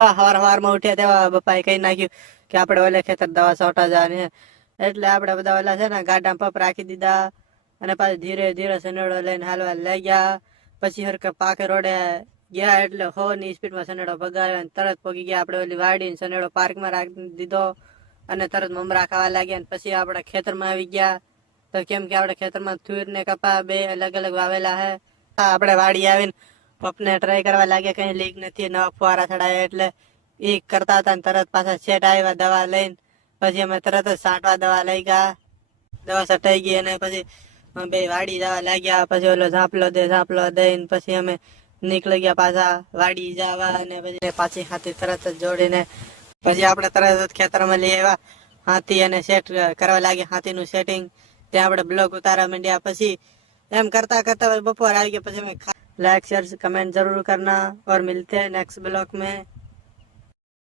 હવાર હવારમાં ઉઠ્યા તેવા બપાએ કહી નાખ્યું કે આપણે ઓલે ખેતર દવા છોટા જવાની છે. એટલે આપણે બધા ઓલા છે ને ગાડામાં પપ રાખી દીધા અને પાછું ધીરે ધીરે સનેડો લઈને હાલવા લઈ ગયા. પછી હરકે પાકે રોડે ગયા એટલે 100 ની સ્પીડમાં સનેડો ભગાવ્યો અને તરત પોગી ગયા આપણે ઓલી વાડીને સનેડો પાર્કમાં રાખી દીધો અને તરત મમરા ખાવા લાગ્યા. પછી આપણે ખેતરમાં આવી ગયા. તો કેમ કે આપણે ખેતરમાં તુર ને કપા બે અલગ અલગ વાવેલા હે. આપણે વાડી આવીને પપને ટ્રાય કરવા લાગ્યા, કઈ લીક નથી, નવા ફુવારા ચડાયા એટલે એ કરતા હતા ને તરત પાછા સેટ આવ્યા દવા લઈને. પછી અમે તરત જ છાંટવા દવા લઈ ગયા, દવા છટાઈ ગઈ અને પછી બે વાડી જવા લાગ્યા. પછી ઓલો ઝાંપલો દઈને પછી અમે નીકળી ગયા પાછા વાડી જવા. અને પછી પાછી હાથી તરત જ જોડીને પછી આપણે તરત જ ખેતરમાં લઈ આવ્યા હાથી અને સેટ કરવા લાગ્યા હાથીનું સેટિંગ. ત્યાં આપણે બ્લોગ ઉતારવા માંડ્યા. પછી એમ करता करता बपोर आ गया. પછી लाइक शेयर कमेंट जरूर करना और मिलते हैं नेक्स्ट ब्लॉग में.